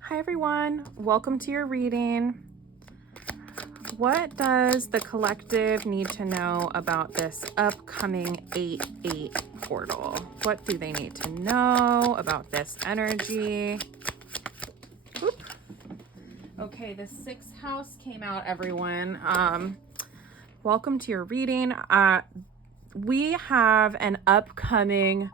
Hi everyone, welcome to your reading. What does the collective need to know about this upcoming 8-8 portal? What do they need to know about this energy? Oop. Okay, the 6th house came out, everyone. Welcome to your reading. We have an upcoming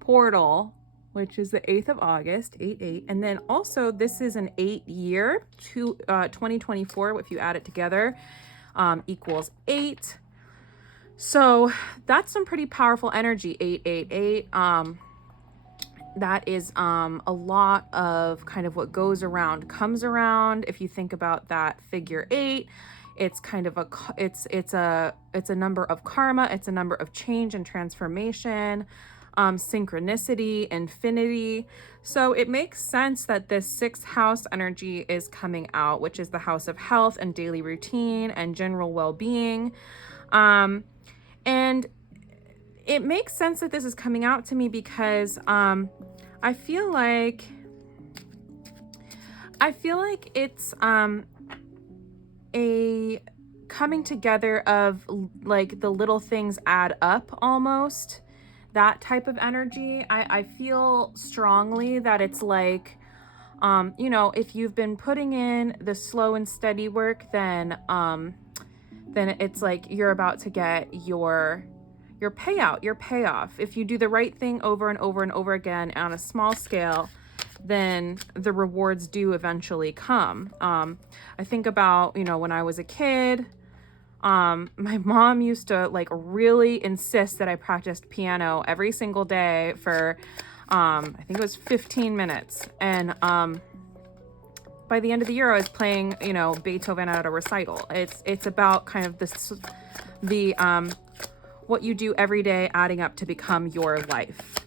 portal, which is the 8th of August, 8-8. And then also this is an 8-year, 2024, if you add it together, equals 8. So that's some pretty powerful energy, 888. That is a lot of kind of what goes around comes around. If you think about that figure 8, it's kind of it's a number of karma, it's a number of change and transformation, synchronicity, infinity. So it makes sense that this 6th house energy is coming out, which is the house of health and daily routine and general well-being. And it makes sense that this is coming out to me because I feel like it's a coming together of like the little things add up, almost that type of energy. I feel strongly that it's like if you've been putting in the slow and steady work, then it's like you're about to get your payout, your payoff. If you do the right thing over and over and over again on a small scale, then the rewards do eventually come. I think about, when I was a kid, my mom used to like really insist that I practiced piano every single day for, I think it was 15 minutes. And by the end of the year, I was playing, Beethoven at a recital. It's about kind of what you do every day adding up to become your life.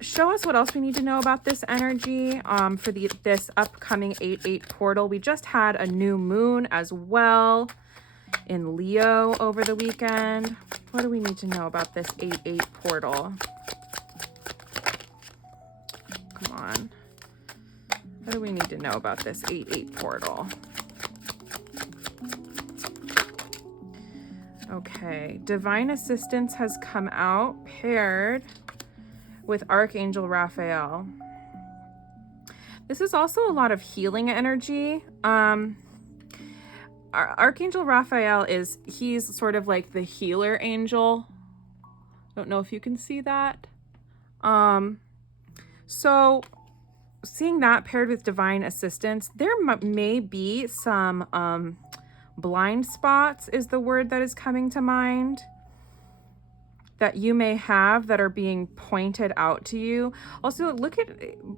Show us what else we need to know about this energy for this upcoming 8-8 portal. We just had a new moon as well in Leo over the weekend. What do we need to know about this 8-8 portal? Come on. What do we need to know about this 8-8 portal? Okay, divine assistance has come out paired with Archangel Raphael. This is also a lot of healing energy. Archangel Raphael he's sort of like the healer angel. Don't know if you can see that. So seeing that paired with divine assistance, there may be some blind spots is the word that is coming to mind that you may have that are being pointed out to you. Also, look at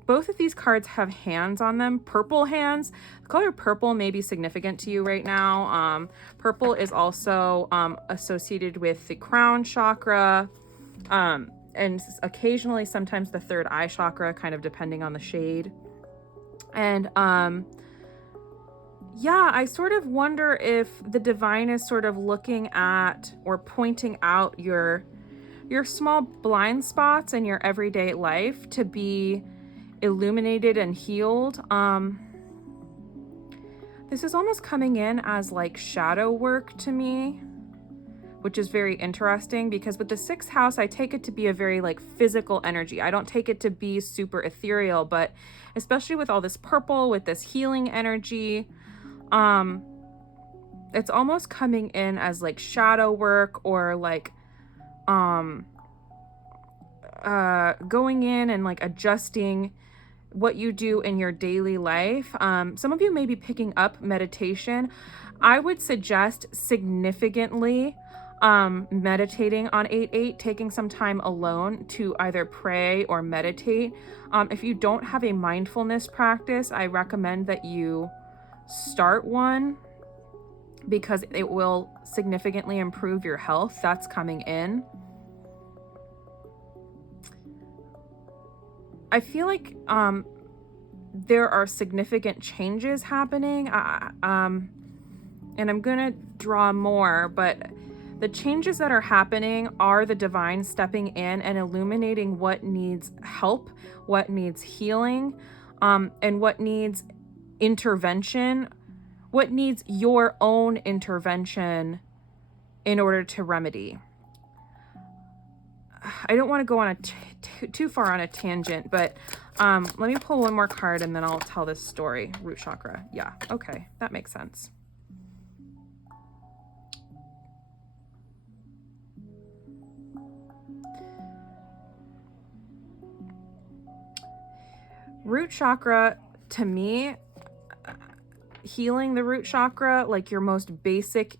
both of these cards have hands on them, purple hands. The color purple may be significant to you right now. Purple is also associated with the crown chakra, and occasionally sometimes the third eye chakra, kind of depending on the shade. And yeah, I sort of wonder if the divine is sort of looking at or pointing out your small blind spots in your everyday life to be illuminated and healed. This is almost coming in as like shadow work to me, which is very interesting because with the 6th house, I take it to be a very like physical energy. I don't take it to be super ethereal, but especially with all this purple, with this healing energy, it's almost coming in as like shadow work or like going in and like adjusting what you do in your daily life. Some of you may be picking up meditation. I would suggest significantly meditating on 8-8, taking some time alone to either pray or meditate. If you don't have a mindfulness practice, I recommend that you start one because it will significantly improve your health. That's coming in. I feel like there are significant changes happening, and I'm gonna draw more, but the changes that are happening are the divine stepping in and illuminating what needs help, what needs healing. and what needs intervention, what needs your own intervention in order to remedy. I don't want to go on too far on a tangent, but let me pull one more card and then I'll tell this story. Root chakra. Yeah, okay, that makes sense. Root chakra, to me, healing the root chakra, like your most basic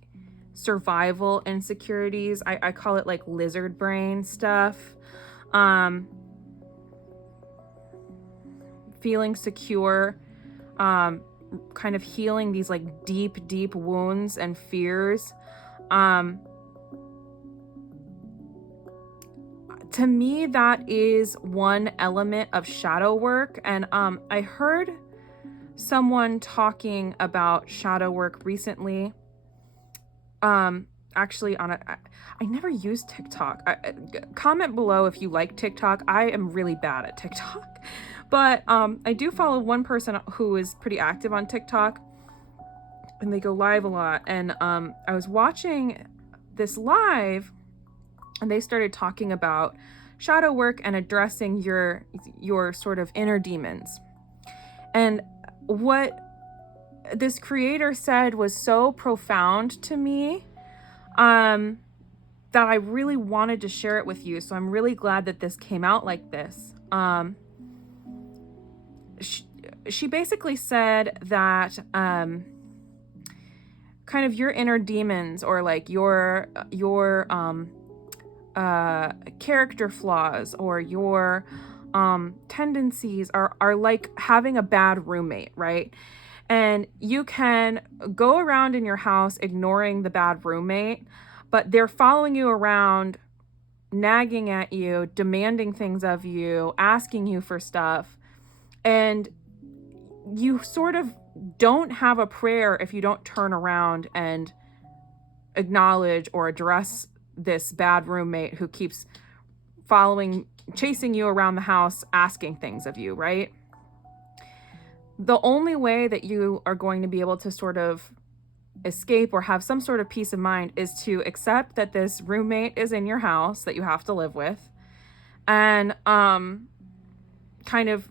survival insecurities, I call it like lizard brain stuff. Feeling secure, kind of healing these like deep wounds and fears. To me, that is one element of shadow work. And I heard someone talking about shadow work recently. Actually I never use TikTok. Comment below if you like TikTok. I am really bad at TikTok. But I do follow one person who is pretty active on TikTok, and they go live a lot. And I was watching this live, and they started talking about shadow work and addressing your sort of inner demons. And what this creator said was so profound to me that I really wanted to share it with you. So I'm really glad that this came out like this. She basically said that kind of your inner demons, or like your character flaws, or your tendencies are like having a bad roommate, right? And you can go around in your house ignoring the bad roommate, but they're following you around, nagging at you, demanding things of you, asking you for stuff. And you sort of don't have a prayer if you don't turn around and acknowledge or address this bad roommate who keeps chasing you around the house, asking things of you, right? The only way that you are going to be able to sort of escape or have some sort of peace of mind is to accept that this roommate is in your house that you have to live with, and kind of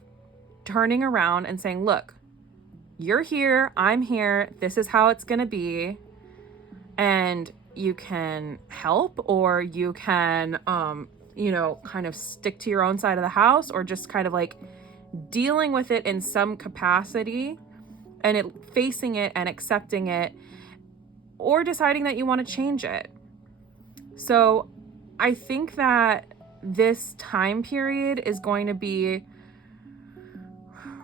turning around and saying, look, you're here, I'm here, this is how it's gonna be, and you can help, or you can kind of stick to your own side of the house, or just kind of like dealing with it in some capacity, and facing it and accepting it, or deciding that you want to change it. So I think that this time period is going to be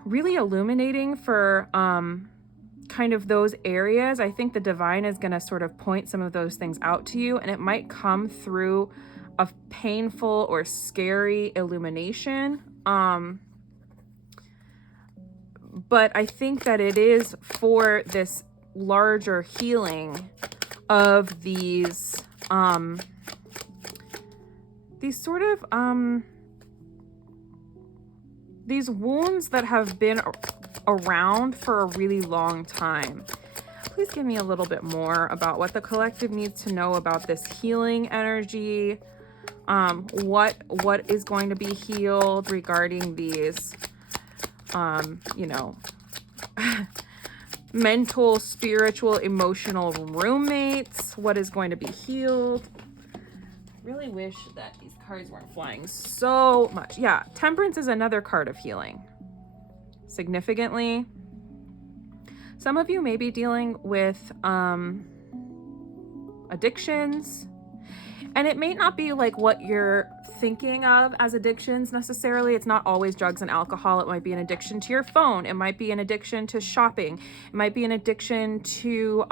really illuminating for kind of those areas. I think the divine is going to sort of point some of those things out to you, and it might come through a painful or scary illumination. But I think that it is for this larger healing of these sort of these wounds that have been around for a really long time. Please give me a little bit more about what the collective needs to know about this healing energy. What is going to be healed regarding these mental, spiritual, emotional roommates. What is going to be healed? Really wish that these cards weren't flying so much. Yeah, Temperance is another card of healing. Significantly, some of you may be dealing with addictions, and it may not be like what you're thinking of as addictions necessarily. It's not always drugs and alcohol. It might be an addiction to your phone. It might be an addiction to shopping. It might be an addiction to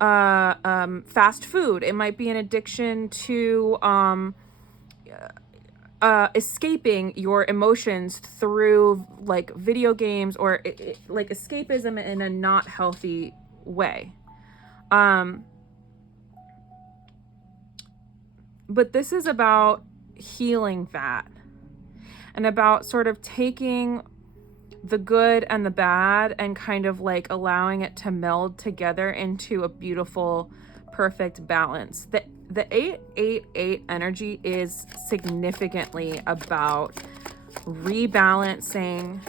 fast food. It might be an addiction to escaping your emotions through like video games, or like escapism in a not healthy way. But this is about healing that, and about sort of taking the good and the bad, and kind of like allowing it to meld together into a beautiful, perfect balance. The 888 energy is significantly about rebalancing,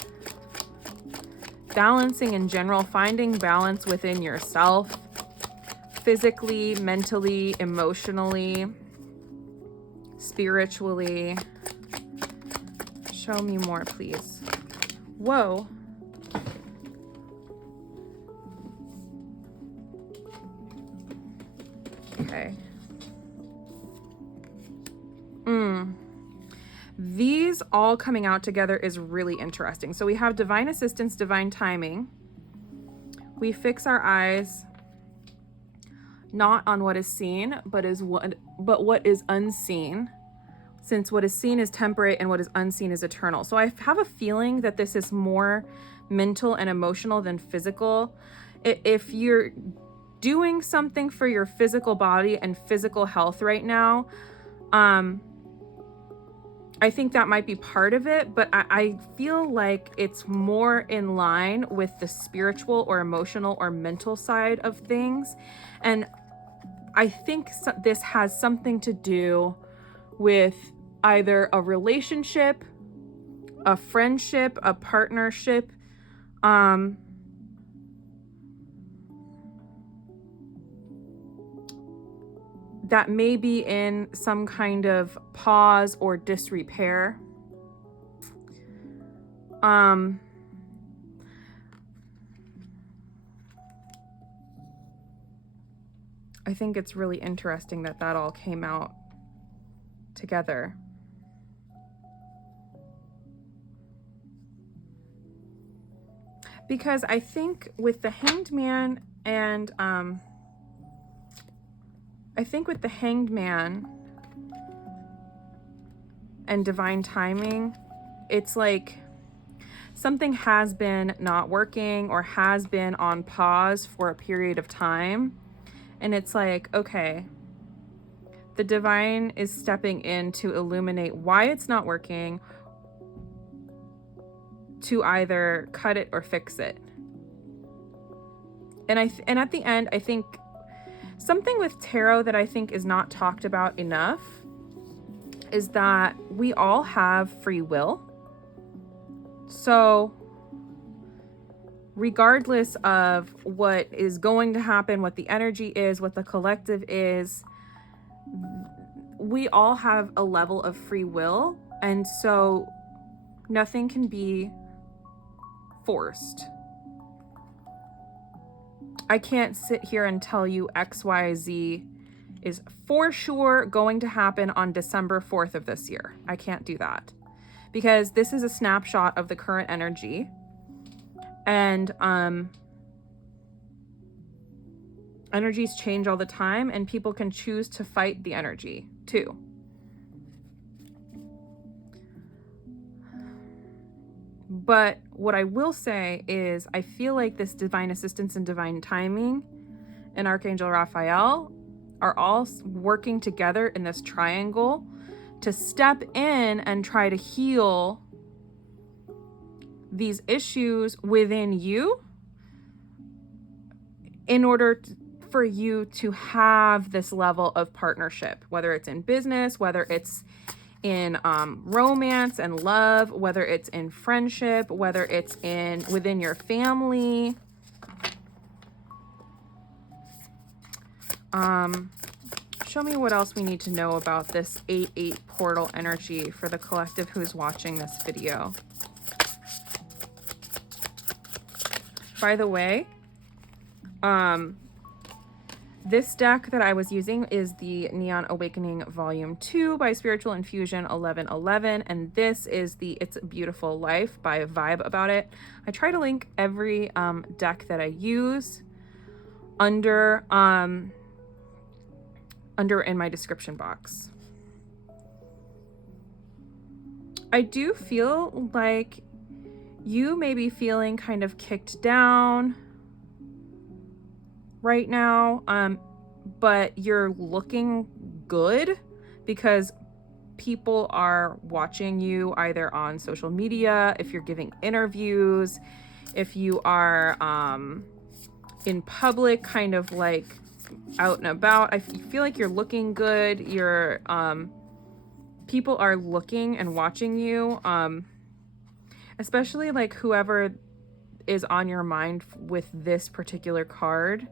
balancing in general, finding balance within yourself, physically, mentally, emotionally, spiritually. Show me more, please. Whoa. Okay. These all coming out together is really interesting. So we have divine assistance, divine timing. We fix our eyes not on what is seen, but what is unseen, since what is seen is temporary and what is unseen is eternal. So I have a feeling that this is more mental and emotional than physical. If you're doing something for your physical body and physical health right now, I think that might be part of it, but I feel like it's more in line with the spiritual or emotional or mental side of things. And I think this has something to do with either a relationship, a friendship, a partnership, that may be in some kind of pause or disrepair. I think it's really interesting that that all came out together. Because I think with the Hanged Man and divine timing, it's like something has been not working or has been on pause for a period of time. And it's like, okay, the divine is stepping in to illuminate why it's not working, to either cut it or fix it. And at the end, I think something with tarot that I think is not talked about enough is that we all have free will. So regardless of what is going to happen, what the energy is, what the collective is, we all have a level of free will. And so nothing can be forced. I can't sit here and tell you XYZ is for sure going to happen on December 4th of this year. I can't do that because this is a snapshot of the current energy. And energies change all the time, and people can choose to fight the energy too. But what I will say is I feel like this divine assistance and divine timing and Archangel Raphael are all working together in this triangle to step in and try to heal these issues within you in order for you to have this level of partnership, whether it's in business, whether it's in romance and love, whether it's in friendship, whether it's within your family. Show me what else we need to know about this 8-8 portal energy for the collective who's watching this video. By the way, this deck that I was using is the Neon Awakening Volume 2 by Spiritual Infusion 1111, and this is the It's a Beautiful Life by Vibe About It. I try to link every deck that I use under in my description box. I do feel like you may be feeling kind of kicked down right now, but you're looking good because people are watching you either on social media, if you're giving interviews, if you are in public, kind of like out and about. I feel like you're looking good. You're people are looking and watching you, especially like whoever is on your mind with this particular card.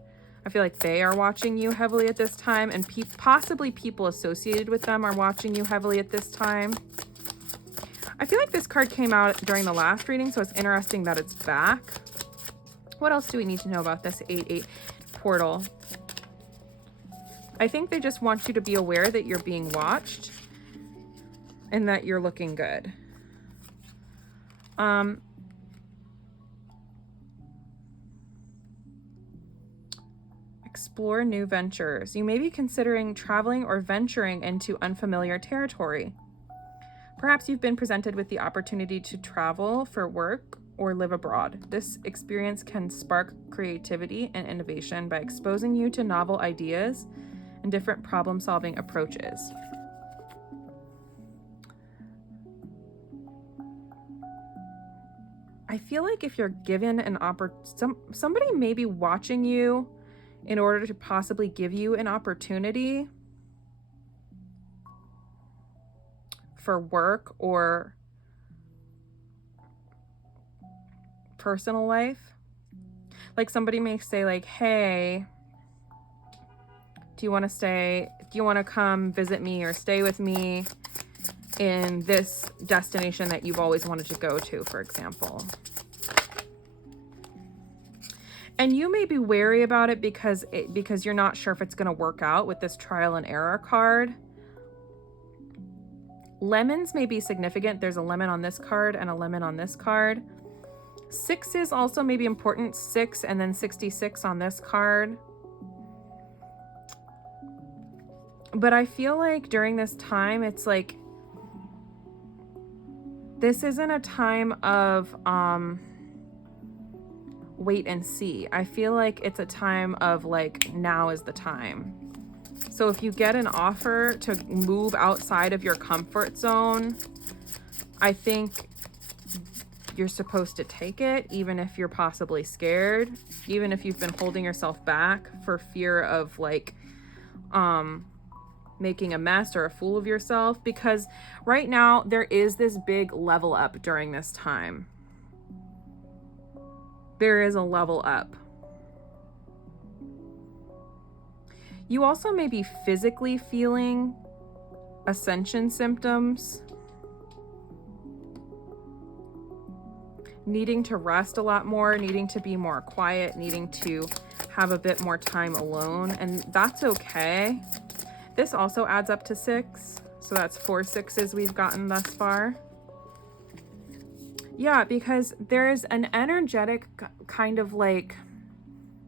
I feel like they are watching you heavily at this time, and possibly people associated with them are watching you heavily at this time. I feel like this card came out during the last reading, so it's interesting that it's back. What else do we need to know about this 8-8 portal? I think they just want you to be aware that you're being watched and that you're looking good. Explore new ventures. You may be considering traveling or venturing into unfamiliar territory. Perhaps you've been presented with the opportunity to travel for work or live abroad. This experience can spark creativity and innovation by exposing you to novel ideas and different problem-solving approaches. I feel like if you're given an somebody may be watching you in order to possibly give you an opportunity for work or personal life. Like somebody may say like, hey, do you want to come visit me or stay with me in this destination that you've always wanted to go to, for example. And you may be wary about it because you're not sure if it's going to work out with this trial and error card. Lemons may be significant. There's a lemon on this card and a lemon on this card. Sixes also may be important. 6 and then 66 on this card. But I feel like during this time, it's like, this isn't a time of wait and see. I feel like it's a time of like, now is the time. So if you get an offer to move outside of your comfort zone, I think you're supposed to take it, even if you're possibly scared, even if you've been holding yourself back for fear of like making a mess or a fool of yourself, because right now there is this big level up during this time. There is a level up. You also may be physically feeling ascension symptoms, needing to rest a lot more, needing to be more quiet, needing to have a bit more time alone, and that's okay. This also adds up to 6, so that's 4 6s we've gotten thus far. Yeah, because there is an energetic kind of like,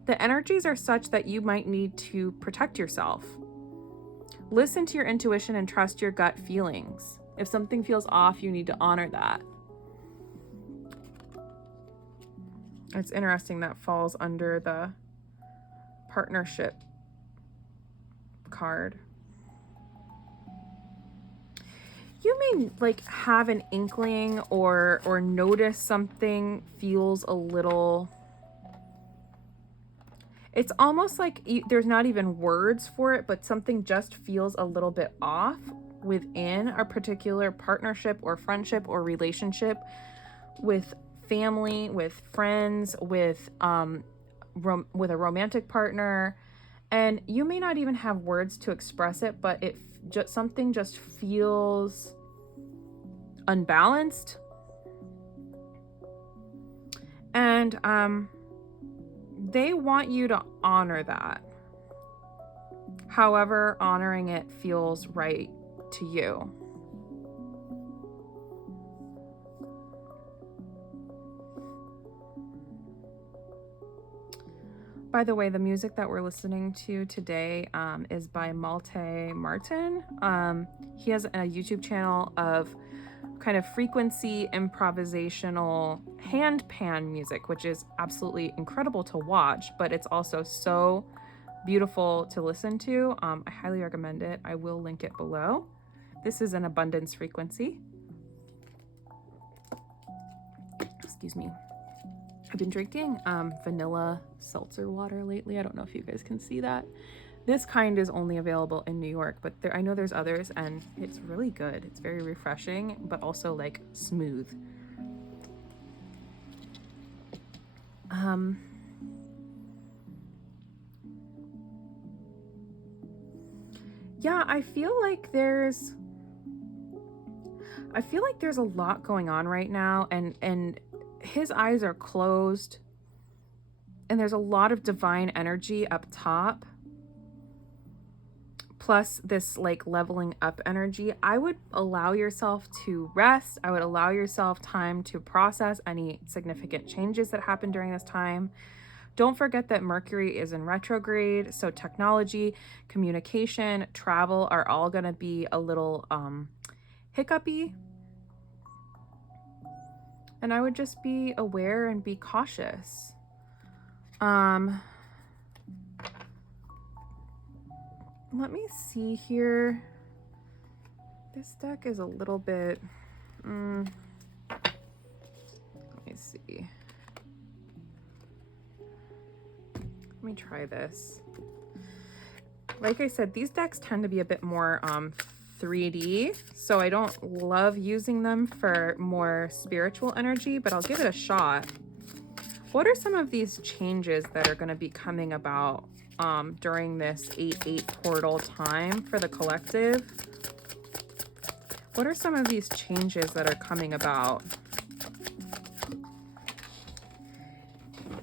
the energies are such that you might need to protect yourself. Listen to your intuition and trust your gut feelings. If something feels off, you need to honor that. It's interesting that falls under the partnership card. You may like have an inkling or notice something feels a little, it's almost like there's not even words for it, but something just feels a little bit off within a particular partnership or friendship or relationship with family, with friends, with a romantic partner. And you may not even have words to express it, but something just feels unbalanced. And they want you to honor that. However, honoring it feels right to you. By the way, the music that we're listening to today is by Malte Martin. He has a YouTube channel of kind of frequency improvisational hand pan music, which is absolutely incredible to watch, but it's also so beautiful to listen to. I highly recommend it. I will link it below. This is an abundance frequency. Excuse me. I've been drinking vanilla seltzer water lately. I don't know if you guys can see that. This kind is only available in New York, but I know there's others, and it's really good. It's very refreshing, but also like smooth. Yeah, I feel like there's a lot going on right now, and his eyes are closed, and there's a lot of divine energy up top, plus this like leveling up energy. I would allow yourself to rest. I would allow yourself time to process any significant changes that happen during this time. Don't forget that Mercury is in retrograde, so technology, communication, travel are all going to be a little hiccupy. And I would just be aware and be cautious. Let me see here. This deck is a little bit, let me see. Let me try this. Like I said, these decks tend to be a bit more 3D, so I don't love using them for more spiritual energy, but I'll give it a shot. What are some of these changes that are going to be coming about during this 8/8 portal time for the collective? What are some of these changes that are coming about?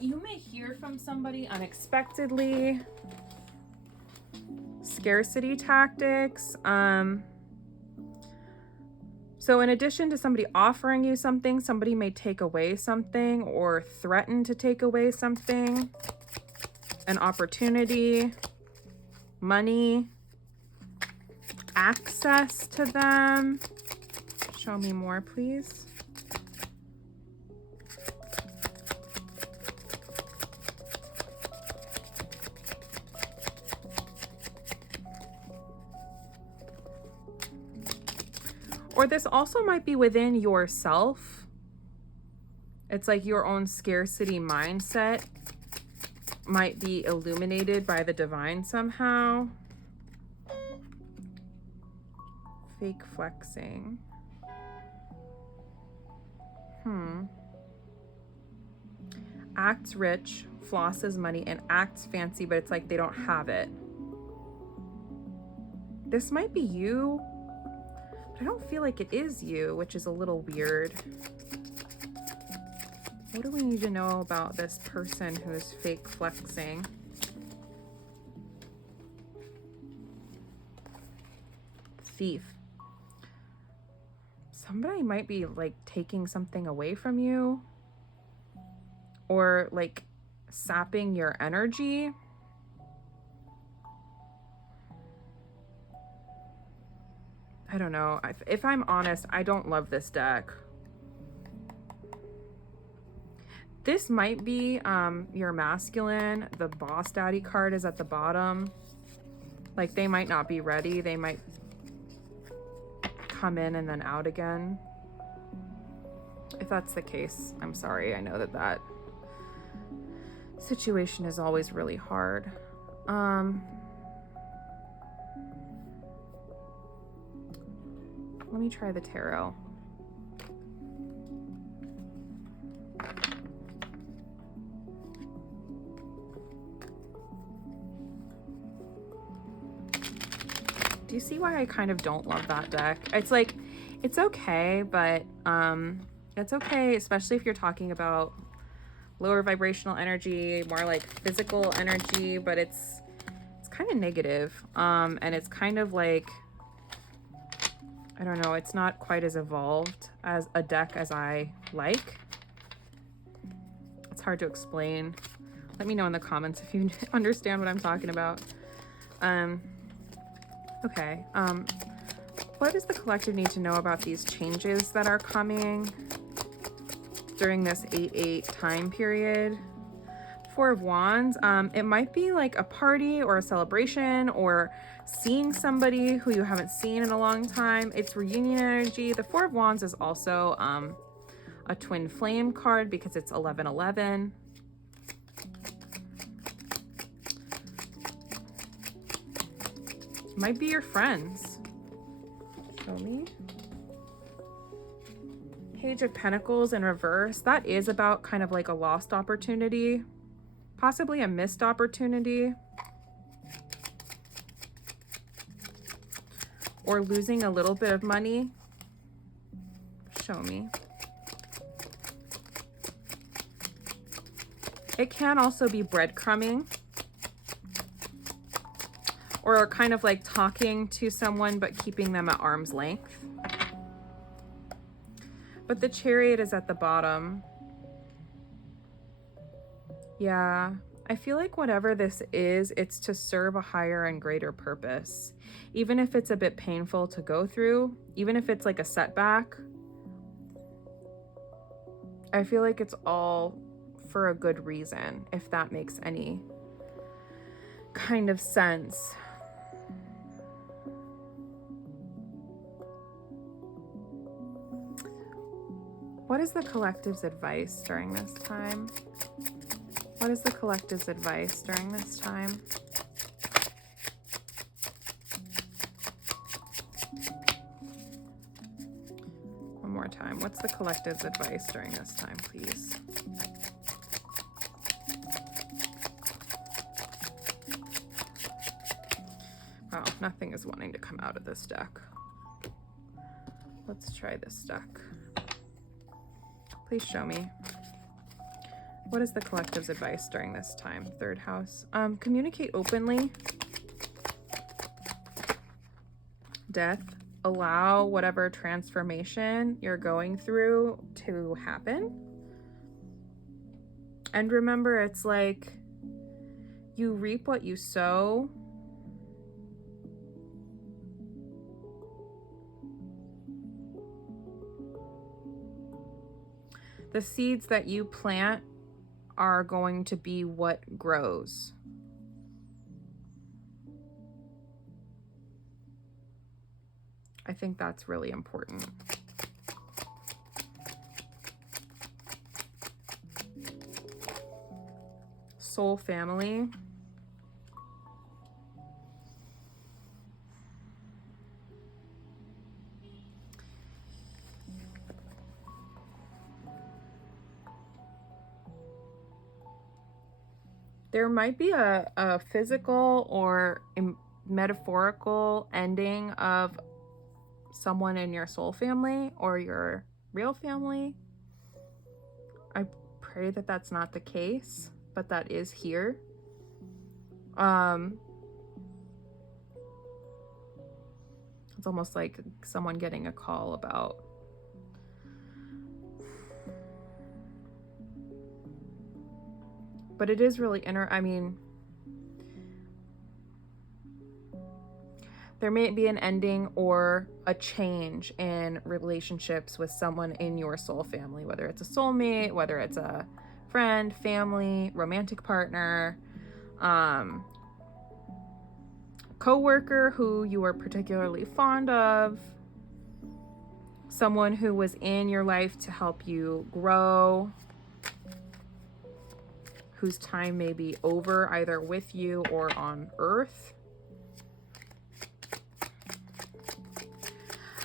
You may hear from somebody unexpectedly. Scarcity tactics. So in addition to somebody offering you something, somebody may take away something or threaten to take away something. An opportunity, money, access to them. Show me more, please. Or this also might be within yourself. It's like your own scarcity mindset might be illuminated by the divine somehow. Fake flexing. Acts rich, flosses money, and acts fancy, but it's like they don't have it. This might be you. I don't feel like it is you, which is a little weird. What do we need to know about this person who's fake flexing? Thief. Somebody might be like taking something away from you or like sapping your energy. I don't know. If I'm honest, I don't love this deck. This might be your masculine. The boss daddy card is at the bottom. Like they might not be ready. They might come in and then out again. If that's the case, I'm sorry. I know that situation is always really hard. Let me try the tarot. Do you see why I kind of don't love that deck? It's like, it's okay, but it's okay, especially if you're talking about lower vibrational energy, more like physical energy, but it's kind of negative. And it's kind of like, I don't know, it's not quite as evolved as a deck as I like. It's hard to explain. Let me know in the comments if you understand what I'm talking about. Okay. What does the collective need to know about these changes that are coming during this 8/8 time period? Four of Wands. It might be like a party or a celebration or seeing somebody who you haven't seen in a long time. It's reunion energy. The Four of Wands is also a twin flame card because it's 11/11. Might be your friends. Show me. Page of Pentacles in reverse. That is about kind of like a lost opportunity, possibly a missed opportunity, or losing a little bit of money. Show me. It can also be breadcrumbing, or kind of like talking to someone but keeping them at arm's length. But the Chariot is at the bottom. Yeah, I feel like whatever this is, it's to serve a higher and greater purpose. Even if it's a bit painful to go through, even if it's like a setback, I feel like it's all for a good reason, if that makes any kind of sense. What is the collective's advice during this time? What is the collective's advice during this time? One more time. What's the collective's advice during this time, please? Wow, nothing is wanting to come out of this deck. Let's try this deck. Please show me. What is the collective's advice during this time? Third house. Communicate openly. Death. Allow whatever transformation you're going through to happen. And remember, it's like you reap what you sow. The seeds that you plant are going to be what grows. I think that's really important. Soul family. There might be a physical or metaphorical ending of someone in your soul family or your real family. I pray that that's not the case, but that is here. It's almost like someone getting a call about but it is really I mean, there may be an ending or a change in relationships with someone in your soul family, whether it's a soulmate, whether it's a friend, family, romantic partner, coworker who you are particularly fond of, someone who was in your life to help you grow, whose time may be over either with you or on earth.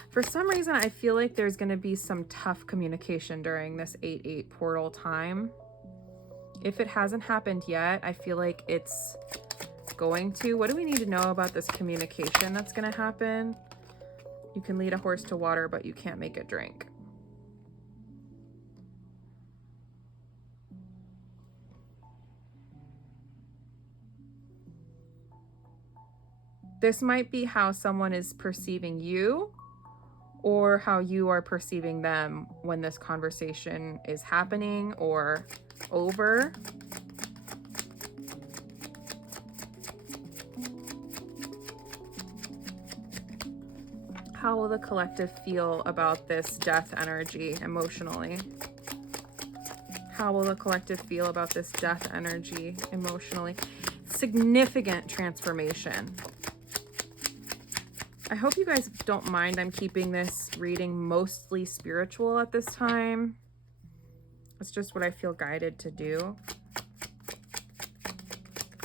For some reason, I feel like there's going to be some tough communication during this 8/8 portal time. If it hasn't happened yet, I feel like it's going to. What do we need to know about this communication that's going to happen? You can lead a horse to water, but you can't make it drink. This might be how someone is perceiving you or how you are perceiving them when this conversation is happening or over. How will the collective feel about this death energy emotionally? How will the collective feel about this death energy emotionally? Significant transformation. I hope you guys don't mind. I'm keeping this reading mostly spiritual at this time. It's just what I feel guided to do.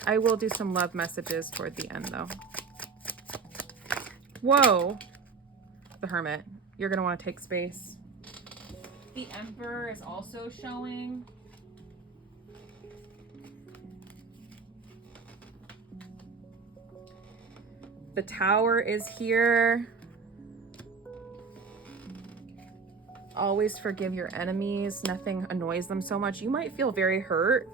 I will do some love messages toward the end though. Whoa. The Hermit. You're going to want to take space. The Emperor is also showing. The Tower is here. Always forgive your enemies. Nothing annoys them so much. You might feel very hurt,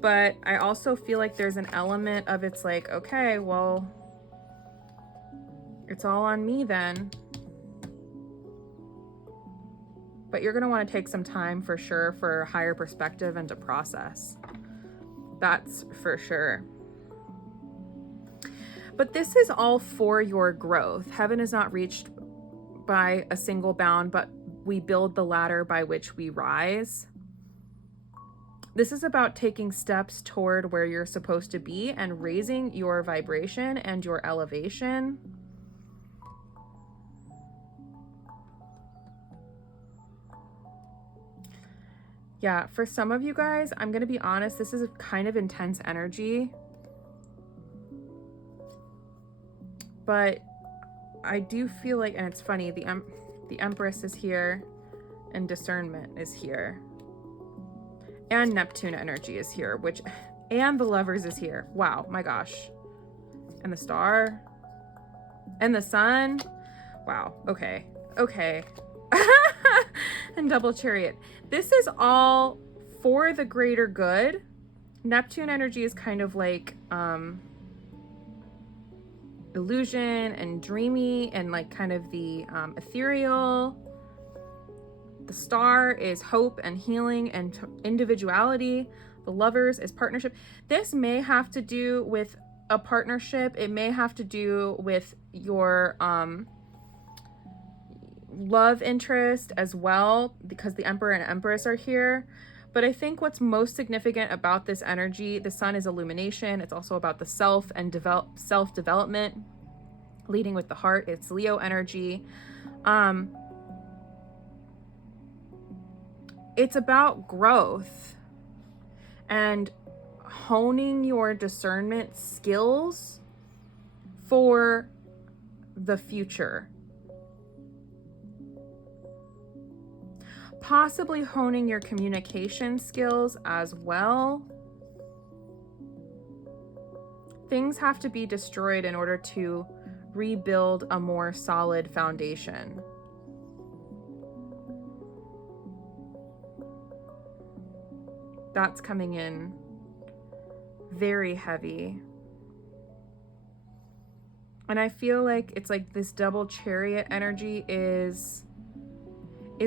but I also feel like there's an element of it's like, okay, well, it's all on me then. But you're going to want to take some time for sure for a higher perspective and to process. That's for sure. But this is all for your growth. Heaven is not reached by a single bound, but we build the ladder by which we rise. This is about taking steps toward where you're supposed to be and raising your vibration and your elevation. Yeah, for some of you guys, I'm going to be honest, this is a kind of intense energy. But I do feel like, and it's funny, the Empress is here and discernment is here. And Neptune energy is here, and the Lovers is here. Wow, my gosh. And the Star. And the Sun. Wow, okay. Okay. And Double Chariot. This is all for the greater good. Neptune energy is kind of like, illusion and dreamy and like kind of the ethereal. The Star is hope and healing and individuality. The Lovers is partnership. This may have to do with a partnership. It may have to do with your love interest as well, because the Emperor and Empress are here. But I think what's most significant about this energy, the Sun is illumination. It's also about the self and self-development, leading with the heart. It's Leo energy. It's about growth and honing your discernment skills for the future. Possibly honing your communication skills as well. Things have to be destroyed in order to rebuild a more solid foundation. That's coming in very heavy. And I feel like it's like this Double Chariot energy is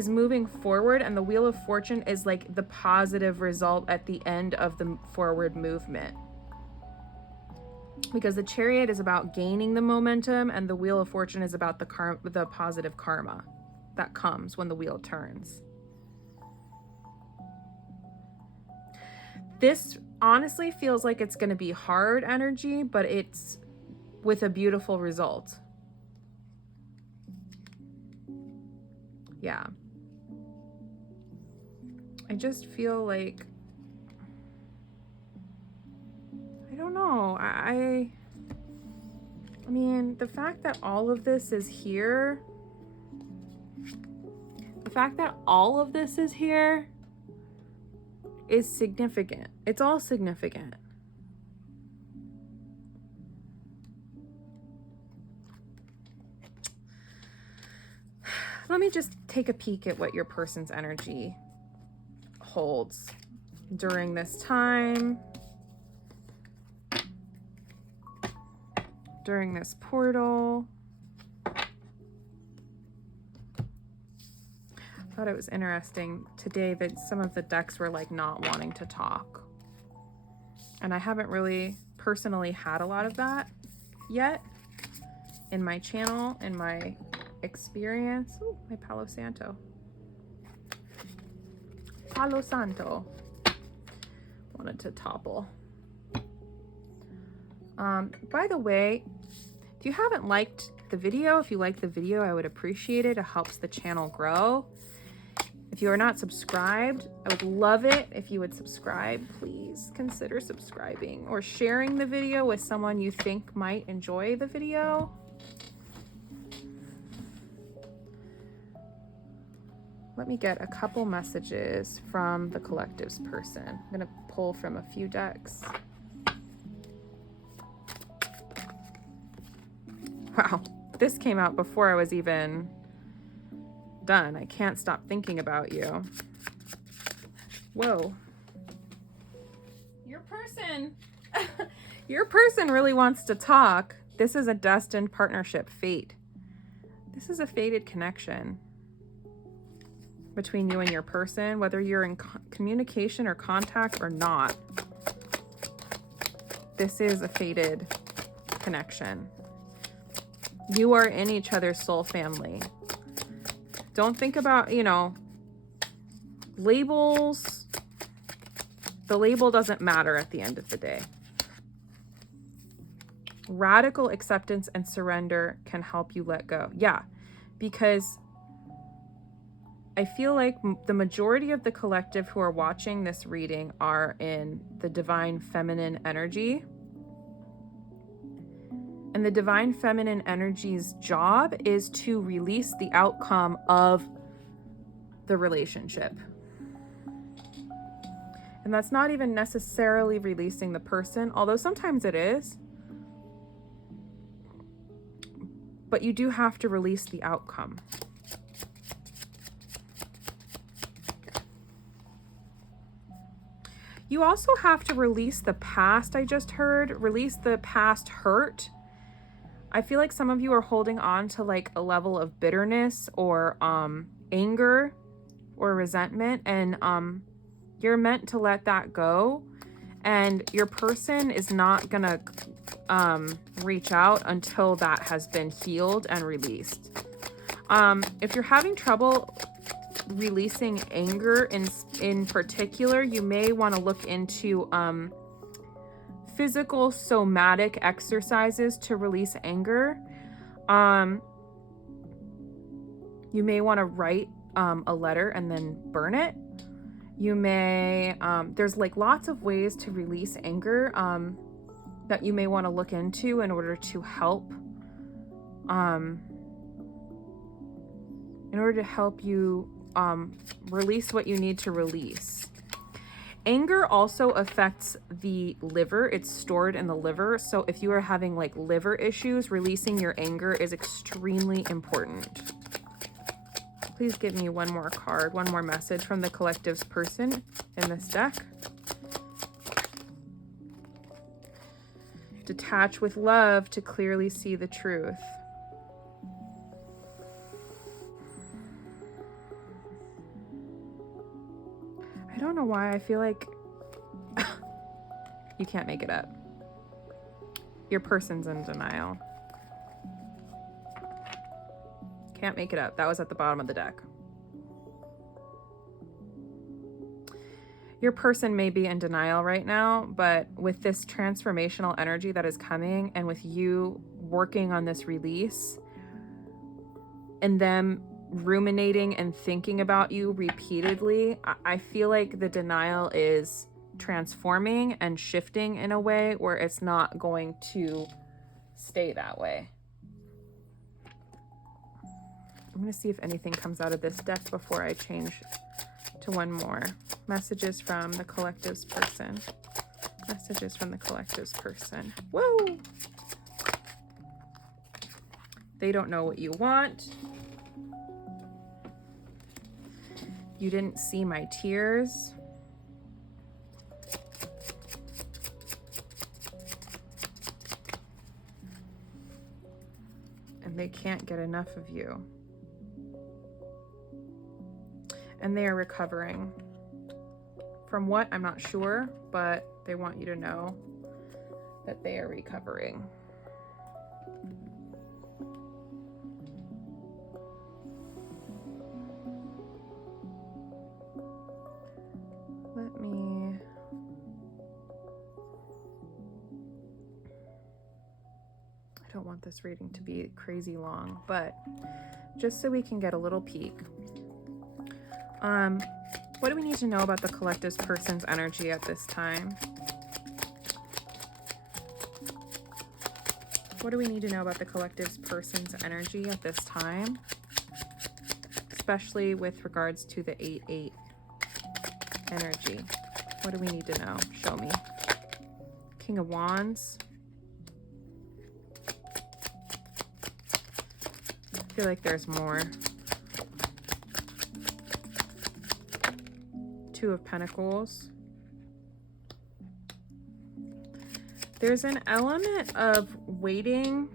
moving forward, and the Wheel of Fortune is like the positive result at the end of the forward movement. Because the Chariot is about gaining the momentum, and the Wheel of Fortune is about the positive karma that comes when the wheel turns. This honestly feels like it's going to be hard energy, but it's with a beautiful result. Yeah. I just feel like, I don't know. I mean, the fact that all of this is here, is significant. It's all significant. Let me just take a peek at what your person's energy holds during this time, during this portal. I thought it was interesting today that some of the decks were like not wanting to talk, and I haven't really personally had a lot of that yet in my channel, in my experience. Ooh, my Palo Santo. Palo Santo wanted to topple. By the way, if you haven't liked the video, if you like the video, I would appreciate it. It helps the channel grow. If you are not subscribed, I would love it if you would subscribe. Please consider subscribing or sharing the video with someone you think might enjoy the video. Let me get a couple messages from the collective's person. I'm going to pull from a few decks. Wow, this came out before I was even done. I can't stop thinking about you. Whoa. Your person, your person really wants to talk. This is a destined partnership, fate. This is a fated connection between you and your person, whether you're in communication or contact or not. This is a fated connection. You are in each other's soul family. Don't think about, you know, labels. The label doesn't matter at the end of the day. Radical acceptance and surrender can help you let go. Yeah, because I feel like the majority of the collective who are watching this reading are in the divine feminine energy. And the divine feminine energy's job is to release the outcome of the relationship. And that's not even necessarily releasing the person, although sometimes it is. But you do have to release the outcome. You also have to release the past, I just heard. Release the past hurt. I feel like some of you are holding on to like a level of bitterness or anger or resentment, and you're meant to let that go. And your person is not gonna reach out until that has been healed and released. If you're having trouble releasing anger in particular, you may want to look into physical somatic exercises to release anger. You may want to write a letter and then burn it. You may there's like lots of ways to release anger that you may want to look into in order to help you release what you need to release. Anger also affects the liver. It's stored in the liver. So if you are having like liver issues, releasing your anger is extremely important. Please give me one more card, one more message from the collective's person in this deck. Detach with love to clearly see the truth. I don't know why I feel like you can't make it up. Your person's in denial. Can't make it up. That was at the bottom of the deck. Your person may be in denial right now, but with this transformational energy that is coming and with you working on this release and them ruminating and thinking about you repeatedly, I feel like the denial is transforming and shifting in a way where it's not going to stay that way. I'm going to see if anything comes out of this deck before I change to one more. Messages from the collective's person. Messages from the collective's person. Woo! They don't know what you want. You didn't see my tears. And they can't get enough of you. And they are recovering. From what, I'm not sure, but they want you to know that they are recovering. I don't want this reading to be crazy long, but just so we can get a little peek. What do we need to know about the collective person's energy at this time? What do we need to know about the collective person's energy at this time? Especially with regards to the 8-8 energy. What do we need to know? Show me. King of Wands. I feel like there's more. Two of Pentacles. There's an element of waiting.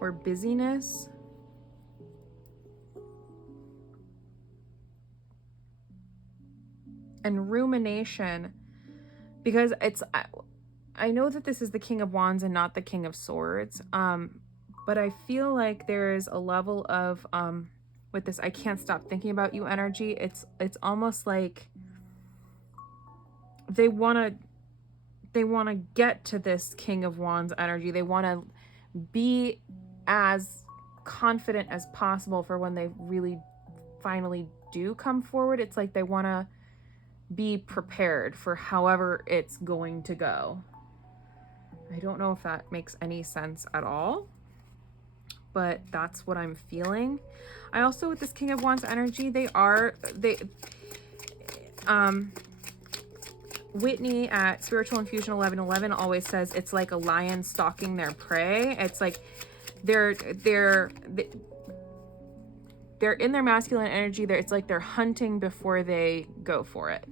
Or busyness. And rumination, because I know that this is the King of Wands and not the King of Swords, but I feel like there is a level of with this I can't stop thinking about you energy. It's almost like they want to get to this King of Wands energy. They want to be as confident as possible for when they really finally do come forward. It's like they want to be prepared for however it's going to go. I don't know if that makes any sense at all, but that's what I'm feeling. I also, with this King of Wands energy, Whitney at Spiritual Infusion 1111 always says it's like a lion stalking their prey. It's like they're in their masculine energy. It's like they're hunting before they go for it.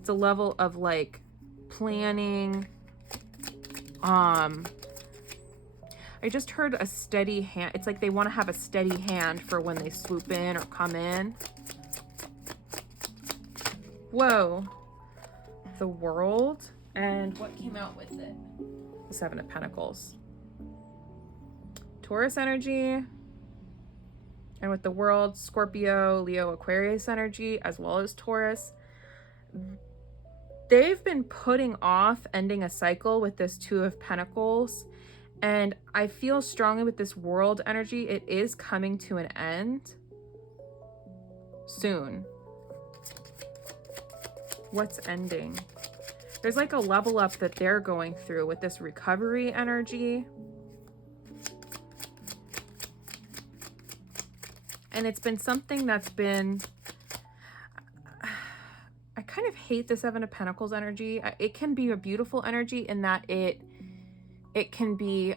It's a level of like planning. I just heard a steady hand. It's like they want to have a steady hand for when they swoop in or come in. Whoa. The World. And what came out with it? The Seven of Pentacles. Taurus energy. And with the World, Scorpio, Leo, Aquarius energy, as well as Taurus. They've been putting off ending a cycle with this Two of Pentacles. And I feel strongly with this World energy, it is coming to an end soon. What's ending? There's like a level up that they're going through with this recovery energy. And it's been something that's been, I kind of hate the Seven of Pentacles energy. It can be a beautiful energy in that it can be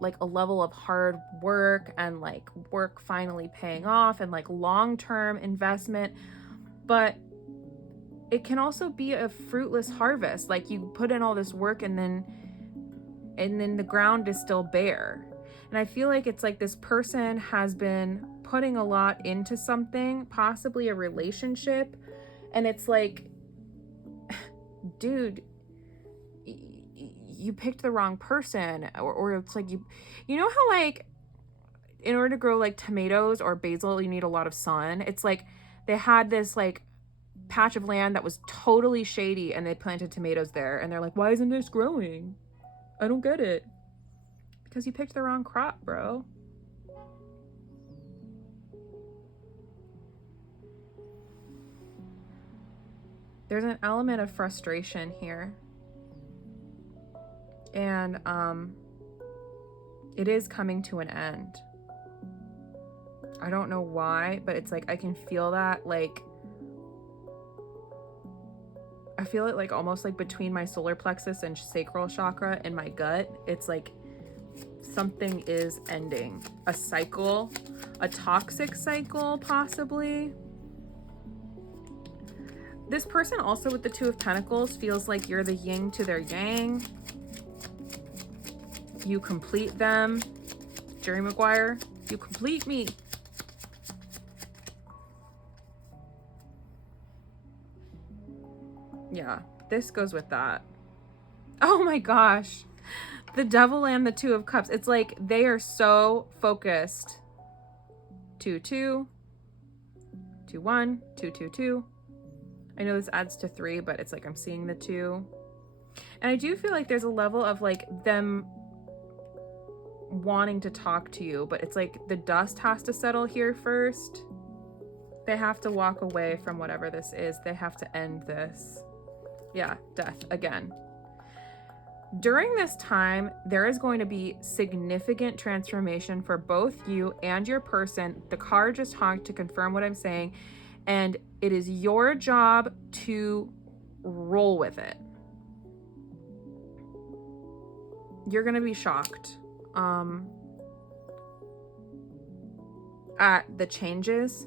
like a level of hard work and like work finally paying off and like long-term investment, but it can also be a fruitless harvest. Like you put in all this work and then the ground is still bare. And I feel like it's like this person has been putting a lot into something, possibly a relationship, and it's like, dude, you picked the wrong person. Or it's like you know how like in order to grow like tomatoes or basil you need a lot of sun. It's like they had this like patch of land that was totally shady and they planted tomatoes there and they're like, why isn't this growing? I don't get it. Because you picked the wrong crop, bro. There's an element of frustration here. And it is coming to an end. I don't know why, but it's like I can feel that, like I feel it like almost like between my solar plexus and sacral chakra in my gut. It's like something is ending. A cycle, a toxic cycle possibly. This person also with the Two of Pentacles feels like you're the yin to their yang. You complete them. Jerry Maguire, you complete me. Yeah, this goes with that. Oh my gosh. The Devil and the Two of Cups. It's like they are so focused. 2-2. 2-1. 2-2-2. I know this adds to 3, but it's like I'm seeing the 2. And I do feel like there's a level of like them wanting to talk to you, but it's like the dust has to settle here first. They have to walk away from whatever this is. They have to end this. Yeah, death again. During this time, there is going to be significant transformation for both you and your person. The card just honked to confirm what I'm saying, and it is your job to roll with it. You're going to be shocked at the changes.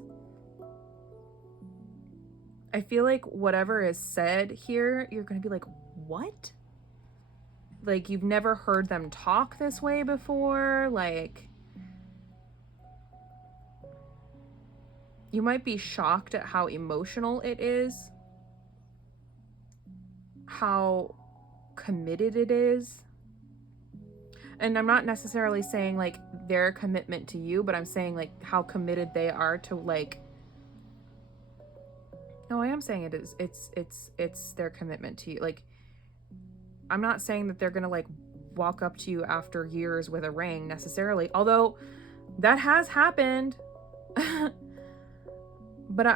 I feel like whatever is said here, you're going to be like, what? Like, you've never heard them talk this way before. Like, you might be shocked at how emotional it is, how committed it is. And I'm not necessarily saying like their commitment to you, but I'm saying like how committed they are to like, no, I am saying it is, it's their commitment to you. Like, I'm not saying that they're gonna like walk up to you after years with a ring necessarily, although that has happened. But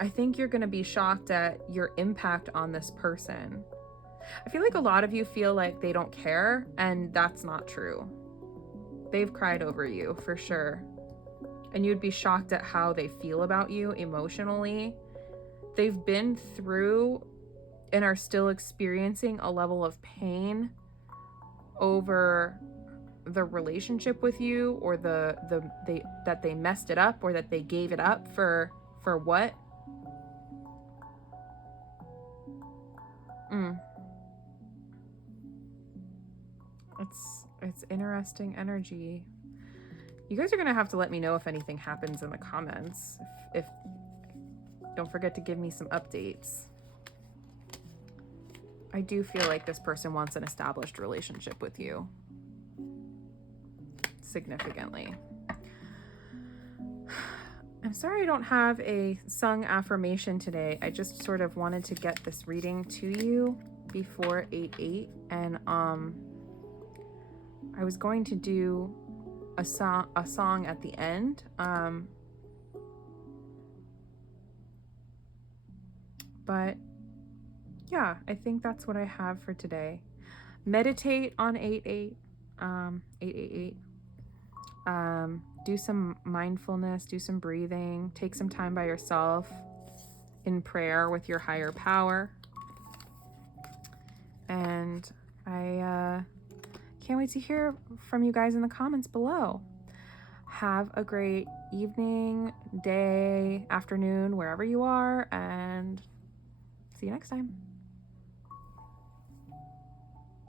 I think you're gonna be shocked at your impact on this person. I feel like a lot of you feel like they don't care, and that's not true. They've cried over you for sure. And you'd be shocked at how they feel about you emotionally. They've been through and are still experiencing a level of pain over the relationship with you, or that they messed it up, or that they gave it up for what? It's interesting energy. You guys are gonna have to let me know if anything happens in the comments. If don't forget to give me some updates. I do feel like this person wants an established relationship with you. Significantly. I'm sorry I don't have a sung affirmation today. I just sort of wanted to get this reading to you before 8/8, and I was going to do a song at the end, but yeah, I think that's what I have for today. Meditate on 8/8, 8/8. Do some mindfulness, do some breathing, take some time by yourself in prayer with your higher power. And I can't wait to hear from you guys in the comments below. Have a great evening, day, afternoon, wherever you are, and see you next time.